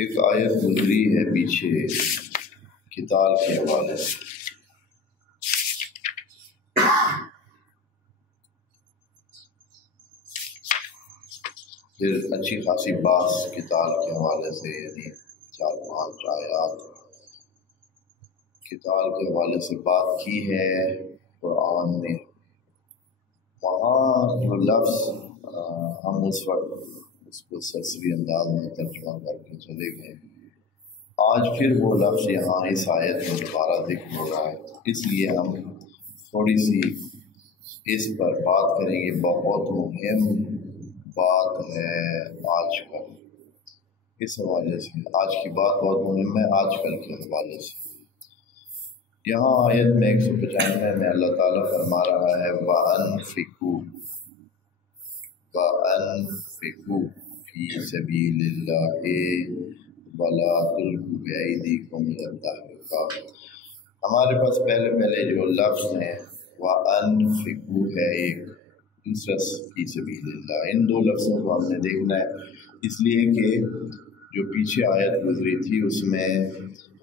ایک آیت گزری ہے پیچھے قتال کے حوالے سے، پھر اچھی خاصی بات قتال کے حوالے سے، یعنی 4-5 آیات قتال کے حوالے سے بات کی ہے قرآن نے۔ وہاں جو لفظ ہم اس وقت اس کو سرسری انداز میں ترجمہ کر کے چلے گئے، آج پھر وہ لفظ یہاں اس آیت میں دوبارہ ذکر ہو رہا ہے، اس لیے ہم تھوڑی سی اس پر بات کریں گے۔ بہت مہم بات ہے آج کل، اس حوالے سے آج کی بات بہت مہم ہے آج کل کے حوالے سے۔ یہاں آیت میں 195 میں اللہ تعالیٰ فرما رہا ہے وَأَنفِقُوا فِي سَبِيلِ اللَّهِ وَلَا تُلْقُوا بِأَيْدِيكُمْ إِلَى التَّهْلُكَةِ۔ ہمارے پاس پہلے جو لفظ ہیں وَأَنفِقُوا ہے، ایک دوسرا فی سبیل اللہ، ان دو لفظوں کو ہم نے دیکھنا ہے، اس لیے کہ جو پیچھے آیت گزری تھی اس میں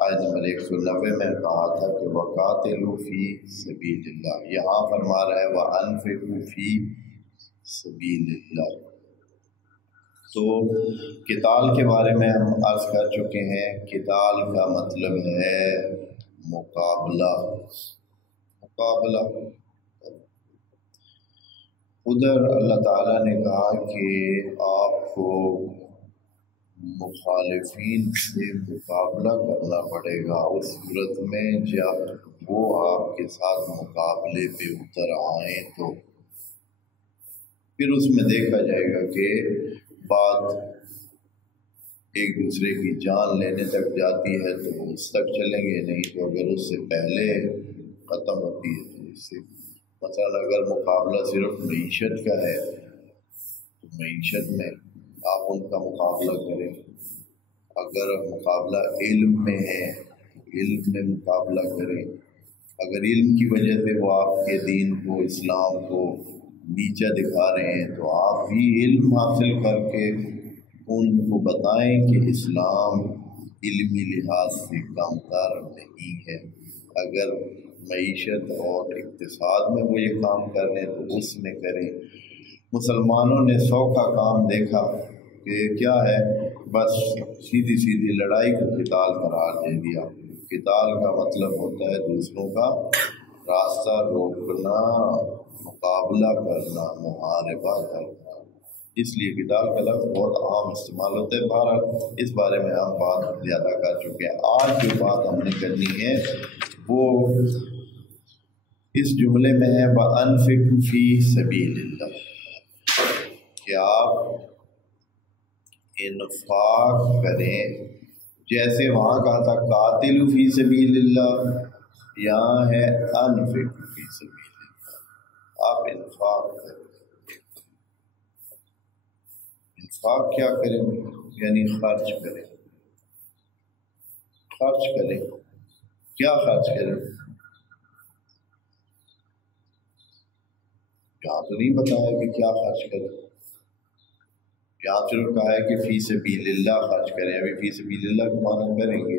آیت نمبر 190 میں کہا تھا کہ وَقَاتِلُوا فِي سَبِيلِ اللَّهِ، یہاں فرما رہا ہے وَأَنفِقُوا فِي سَبِيلِ اللَّهِ۔ تو قتال کے بارے میں ہم عرض کر چکے ہیں، قتال کا مطلب ہے مقابلہ۔ ادھر اللہ تعالیٰ نے کہا کہ آپ کو مخالفین سے مقابلہ کرنا پڑے گا اس صورت میں جب وہ آپ کے ساتھ مقابلے پہ اتر آئیں، تو پھر اس میں دیکھا جائے گا کہ بات ایک دوسرے کی جان لینے تک جاتی ہے تو اس تک چلیں گے، نہیں تو اگر اس سے پہلے ختم ہوتی ہے تو اس سے مثلا اگر مقابلہ صرف معیشت کا ہے تو معیشت میں آپ ان کا مقابلہ کریں، اگر مقابلہ علم میں ہے تو علم میں مقابلہ کریں، اگر علم کی وجہ سے وہ آپ کے دین کو اسلام کو نیچا دکھا رہے ہیں تو آپ بھی علم حاصل کر کے ان کو بتائیں کہ اسلام علمی لحاظ سے کم تر نہیں ہے۔ اگر معیشت اور اقتصاد میں وہ یہ کام کر رہے ہیں تو اس میں کریں۔ مسلمانوں نے 100 کا کام دیکھا کہ کیا ہے، بس سیدھی لڑائی کو قتال قرار دے دیا۔ قتال کا مطلب ہوتا ہے دوسروں کا راستہ روکنا، مقابلہ کرنا، محاربہ کرنا، اس لیے قتال کا لفظ بہت عام استعمال ہوتا ہے۔ بہرحال اس بارے میں ہم بات زیادہ کر چکے ہیں۔ آج جو بات ہم نے کرنی ہے وہ اس جملے میں ہے وَأَنفِقُوا فِي سَبِيلِ اللَّهِ، کہ آپ انفاق کریں، جیسے وہاں کہا تھا قاتلوا فی سبیل اللہ، یہاں ہے انفقوا فی سبیل اللہ، آپ انفاق کریں۔ انفاق کیا کریں؟ یعنی خرچ کریں۔ کیا خرچ کریں؟ یہاں تو نہیں بتایا کہ کیا خرچ کریں، یہاں صرف کہا ہے کہ فی سبیل اللہ خرچ کریں۔ ابھی فی سبیل اللہ کا معنی کریں گے،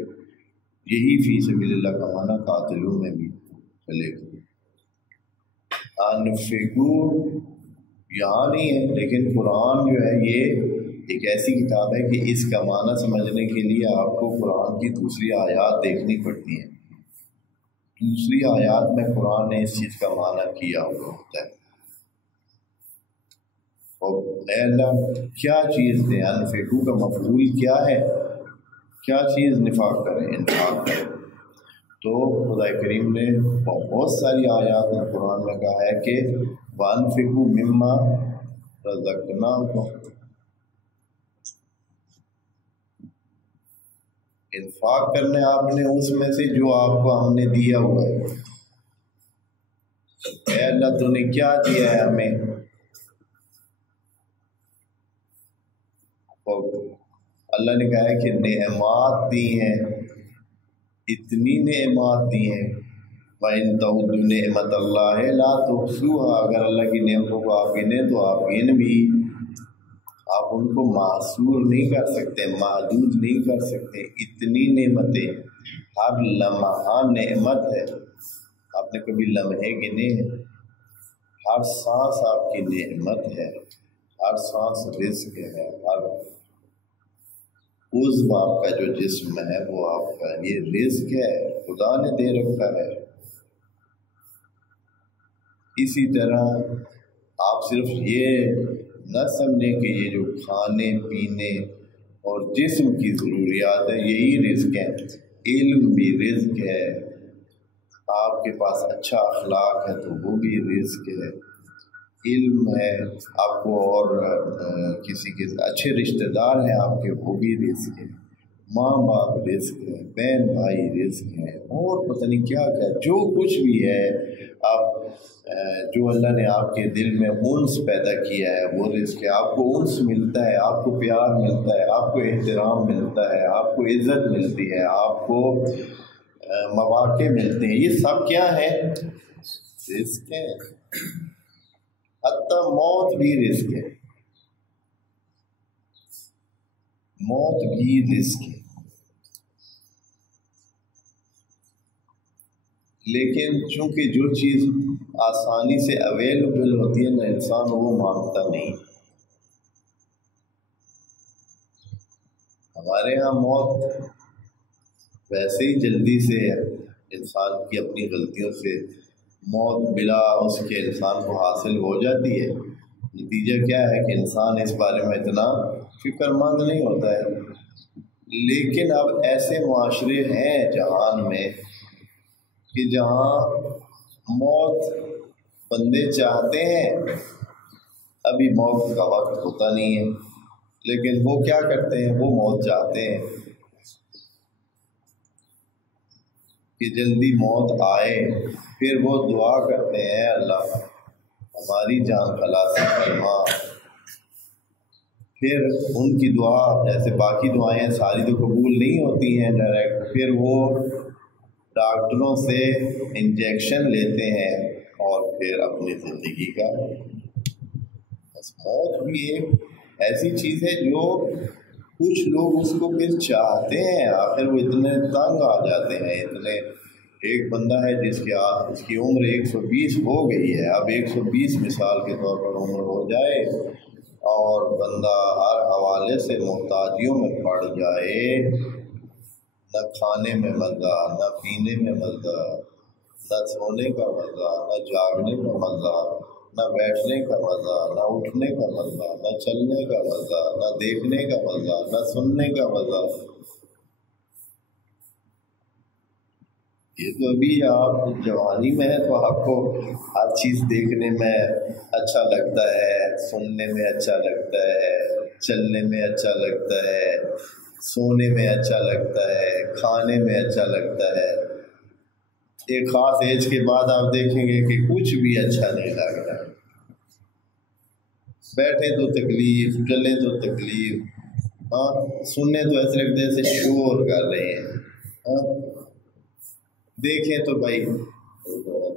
یہی فی سبیل اللہ کا معنی قاتلوں میں بھی چلے گا۔ انفقوا یہاں نہیں ہے، لیکن قرآن جو ہے یہ ایک ایسی کتاب ہے کہ اس کا معنی سمجھنے کے لیے آپ کو قرآن کی دوسری آیات دیکھنی پڑتی ہیں۔ دوسری آیات میں قرآن نے اس چیز کا معنی کیا ہوا ہوتا ہے۔ اور اے اللہ کیا چیز دیں، انفقوا کا مفعول کیا ہے، کیا چیز انفاق کریں۔ تو خدا کریم نے بہت ساری آیات میں قرآن میں کہا ہے کہ وَأَنفِقُوا مِمَّا رَزَقْنَاكُمْ، انفاق کرنے آپ نے اس میں سے جو آپ کو ہم نے دیا ہوا ہے۔ اے اللہ تو نے کیا دیا ہے ہمیں؟ اللہ نے کہا ہے کہ نعمات دی ہیں، اتنی نعمات دی ہیں، وَإِن تَعُدُّوا نِعْمَتَ اللَّهِ لَا تُحْصُوهَا، اگر اللہ کی نعمتوں کو آپ گنیں تو آپ گن بھی، آپ آپ ان کو محصور نہیں کر سکتے، محدود نہیں کر سکتے، اتنی نعمتیں، ہر لمحہ نعمت ہے۔ آپ نے کبھی لمحے گنے؟ ہر سانس آپ کی نعمت ہے، ہر سانس رزق ہے، ہر عضو آپ کا جو جسم ہے وہ آپ کا یہ رزق ہے، خدا نے دے رکھا ہے۔ اسی طرح آپ صرف یہ نہ سمجھیں کہ یہ جو کھانے پینے اور جسم کی ضروریات ہے یہی رزق ہے، علم بھی رزق ہے، آپ کے پاس اچھا اخلاق ہے تو وہ بھی رزق ہے، علم ہے آپ کو، اور کسی کے اچھے رشتہ دار ہیں آپ کے وہ بھی رزق ہے، ماں باپ رزق ہے، بہن بھائی رزق ہے، اور پتہ نہیں کیا کیا جو کچھ بھی ہے، آپ جو اللہ نے آپ کے دل میں انس پیدا کیا ہے وہ رزق ہے۔ آپ کو انس ملتا ہے، آپ کو پیار ملتا ہے، آپ کو احترام ملتا ہے، آپ کو عزت ملتی ہے، آپ کو مواقع ملتے ہیں، یہ سب کیا ہے؟ رزق ہے۔ حتیٰ موت بھی رزق ہے، موت بھی رزق ہے، لیکن چونکہ جو چیز آسانی سے اویلیبل ہوتی ہے نا انسان وہ مانگتا نہیں۔ ہمارے ہاں موت ویسے ہی جلدی سے انسان کی اپنی غلطیوں سے موت بلا اس کے انسان کو حاصل ہو جاتی ہے، نتیجہ کیا ہے کہ انسان اس بارے میں اتنا فکر مند نہیں ہوتا ہے۔ لیکن اب ایسے معاشرے ہیں جہان میں کہ جہاں موت بندے چاہتے ہیں، ابھی موت کا وقت ہوتا نہیں ہے، لیکن وہ کیا کرتے ہیں؟ وہ موت چاہتے ہیں کہ جلدی موت آئے، پھر وہ دعا کرتے ہیں اللہ ہماری جان خلاصی فرما۔ پھر ان کی دعا جیسے باقی دعائیں ساری تو قبول نہیں ہوتی ہیں ڈائریکٹ، پھر وہ ڈاکٹروں سے انجیکشن لیتے ہیں اور پھر اپنی زندگی کا بس۔ موت بھی ایک ایسی چیز ہے جو کچھ لوگ اس کو پھر چاہتے ہیں، آخر وہ اتنے تنگ آ جاتے ہیں، اتنے ایک بندہ ہے جس کی عمر 120 ہو گئی ہے، اب 120 مثال کے طور پر عمر ہو جائے اور بندہ ہر حوالے سے محتاجیوں میں پڑ جائے، نہ کھانے میں مزہ، نہ پینے میں مزہ، نہ سونے کا مزہ، نہ جاگنے کا مزہ، نہ بیٹھنے کا مزہ، نہ اٹھنے کا مزہ، نہ چلنے کا مزہ، نہ دیکھنے کا مزہ، نہ سننے کا مزہ۔ یہ تو ابھی آپ جوانی میں ہیں تو آپ کو ہر چیز دیکھنے میں اچھا لگتا ہے، سننے میں اچھا لگتا ہے، چلنے میں اچھا لگتا ہے، سونے میں اچھا لگتا ہے، کھانے میں اچھا لگتا ہے۔ ایک خاص ایج کے بعد آپ دیکھیں گے کہ کچھ بھی اچھا نہیں لگتا، بیٹھے تو تکلیف، چلیں تو تکلیف، سننے تو ایسے لگتا ہے جیسے شور کر رہے ہیں، دیکھیں تو بھائی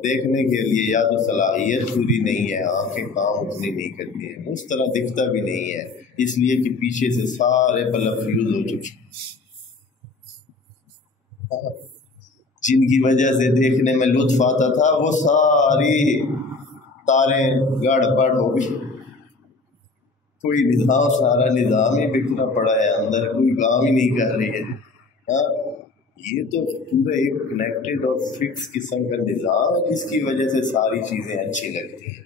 دیکھنے کے لیے یا تو صلاحیت پوری نہیں ہے، آنکھیں کام اتنی نہیں کرتی ہیں، اس طرح دکھتا بھی نہیں ہے، اس لیے کہ پیچھے سے سارے بلب فیوز ہو چکے، جن کی وجہ سے دیکھنے میں لطف آتا تھا وہ ساری تاریں گڑ بڑ ہو گئی، کوئی نظام، سارا نظام ہی بکھرا پڑا ہے، اندر کوئی کام ہی نہیں کر رہی ہے۔ یہ تو پورا ایک کنیکٹڈ اور فکس قسم کا نظام ہے جس کی وجہ سے ساری چیزیں اچھی لگتی ہیں۔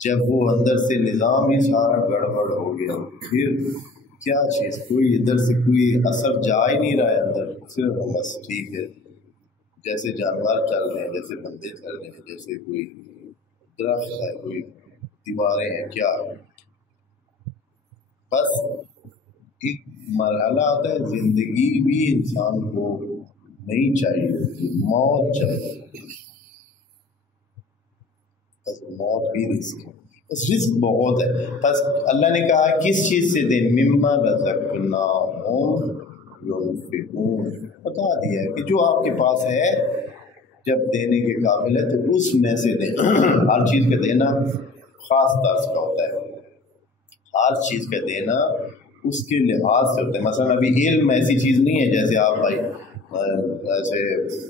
جب وہ اندر سے نظام ہی سارا گڑبڑ ہو گیا پھر کیا چیز، کوئی ادھر سے کوئی اثر جا ہی نہیں رہا ہے اندر، صرف بس ٹھیک ہے جیسے جانور چل رہے ہیں، جیسے بندے چل رہے ہیں، جیسے کوئی درخت ہے، کوئی دیواریں ہیں، کیا بس ایک مرحلہ آتا ہے زندگی بھی انسان کو نہیں چاہیے، موت چاہیے، بس موت بھی رزق ہے، بس رزق بہت ہے، بس اللہ نے کہا کس چیز سے دیں، مما رزقناہم ينفقون، بتا دیا ہے کہ جو آپ کے پاس ہے جب دینے کے قابل ہے تو اس میں سے دیں، ہر چیز کا دینا خاص طرز کا ہوتا ہے، ہر چیز کا دینا اس کے لحاظ سے ہوتا ہے. مثلا ابھی علم ایسی چیز نہیں ہے جیسے آپ بھائی ایسے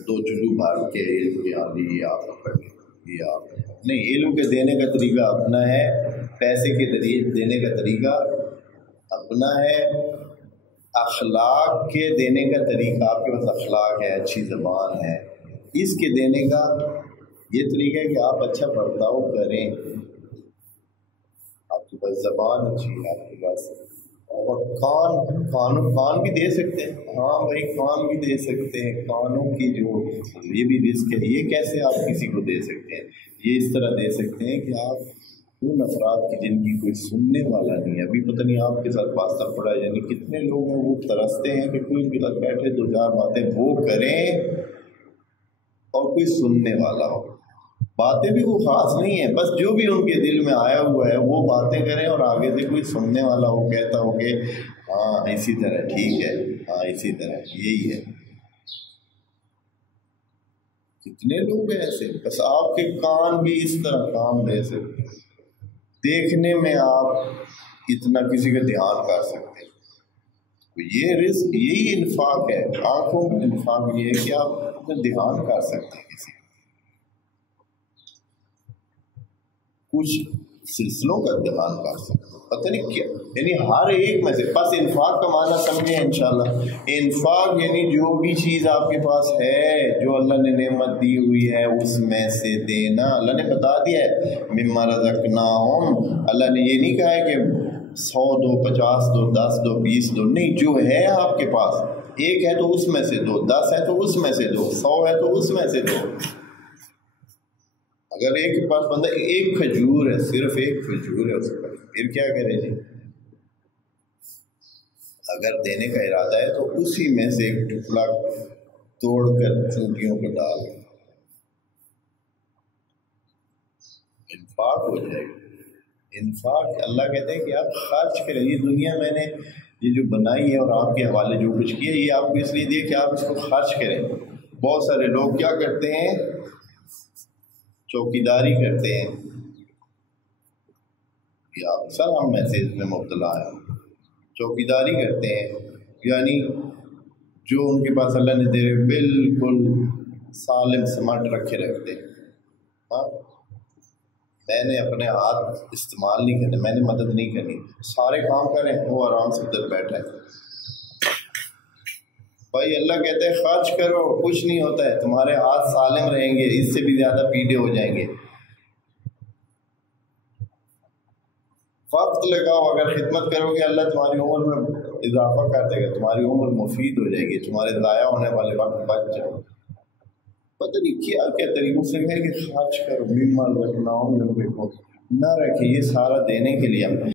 دو چلو بھر کے علم کے آدھی یہ آپ پڑھ یہ آپ نہیں. علم کے دینے کا طریقہ اپنا ہے, پیسے کے دینے کا طریقہ اپنا ہے, اخلاق کے دینے کا طریقہ آپ کے پاس اخلاق ہے, اچھی زبان ہے, اس کے دینے کا یہ طریقہ ہے کہ آپ اچھا برتاؤ کریں, آپ کے پاس زبان اچھی ہے, آپ کے پاس اور کان بھی دے سکتے ہیں. ہاں بھائی کان بھی دے سکتے ہیں, کانوں کی جو یہ بھی رزق ہے, یہ کیسے آپ کسی کو دے سکتے ہیں؟ یہ اس طرح دے سکتے ہیں کہ آپ ان افراد کی جن کی کوئی سننے والا نہیں ہے. ابھی پتہ نہیں آپ کے ساتھ واسطہ پڑا ہے, یعنی کتنے لوگ ہیں وہ ترستے ہیں کہ کوئی ان کے ساتھ بیٹھے دو چار باتیں وہ کریں اور کوئی سننے والا ہو. باتیں بھی وہ خاص نہیں ہیں, بس جو بھی ان کے دل میں آیا ہوا ہے وہ باتیں کریں, اور آگے سے کوئی سننے والا ہو کہتا ہو کہ ہاں اسی طرح ٹھیک ہے, ہاں اسی طرح یہی ہے. کتنے لوگ ہیں ایسے, بس آپ کے کان بھی اس طرح کام دے سکتے ہیں, دیکھنے میں آپ اتنا کسی کا دھیان کر سکتے ہیں. یہ رزق یہی انفاق ہے, آنکھوں میں انفاق یہ ہے کہ آپ دھیان کر سکتے ہیں کسی کچھ سلسلوں کا دھیان کر سکتے ہیں. پتہ نہیں کیا, یعنی ہر ایک میں سے بس انفاق کا معنی سمجھیں انشاءاللہ. انفاق یعنی جو بھی چیز آپ کے پاس ہے, جو اللہ نے نعمت دی ہوئی ہے, اس میں سے دینا. اللہ نے بتا دیا ہے مما رزقناہم, اللہ نے یہ نہیں کہا ہے کہ 100 دو, 50 دو, 10 دو, 20 دو, نہیں, جو ہے آپ کے پاس, ایک ہے تو اس میں سے دو, 10 ہے تو اس میں سے دو, 100 ہے تو اس میں سے دو. اگر ایک کے پاس بندہ ایک کھجور ہے, صرف ایک کھجور ہے اس کے پاس, پھر کیا کرے جی؟ اگر دینے کا ارادہ ہے تو اسی میں سے ایک ٹکڑا توڑ کر چونٹیوں کو ڈال, انفاق ہو جائے گا. انفاق اللہ کہتے ہیں کہ آپ خرچ کریں. یہ دنیا میں نے یہ جو بنائی ہے اور آپ کے حوالے جو کچھ کیا, یہ آپ کو اس لیے دیا کہ آپ اس کو خرچ کریں. بہت سارے لوگ کیا کرتے ہیں, چوکیداری کرتے ہیں, یا اکثر ہم میسیج میں مبتلا ہیں, چوکیداری کرتے ہیں, یعنی جو ان کے پاس اللہ نے دے بالکل سالم سمٹ رکھے رکھتے ہیں. ہاں میں نے اپنے ہاتھ استعمال نہیں کرنے, میں نے مدد نہیں کرنی, سارے کام کریں, وہ آرام سے ادھر بیٹھا ہے. بھائی اللہ کہتے ہیں خرچ کرو, کچھ نہیں ہوتا ہے, تمہارے ہاتھ سالم رہیں گے, اس سے بھی زیادہ پیڑے ہو جائیں گے. وقت لگاؤ, اگر خدمت کرو گے اللہ تمہاری عمر میں اضافہ کر دے گا, تمہاری عمر مفید ہو جائے گی, تمہارے ضائع ہونے والے وقت بچ جائے. پتہ نہیں کیا کیا طریقوں سے ہے کہ خرچ کرو, مما رزقناہم نہ رکھے, یہ سارا دینے کے لیے.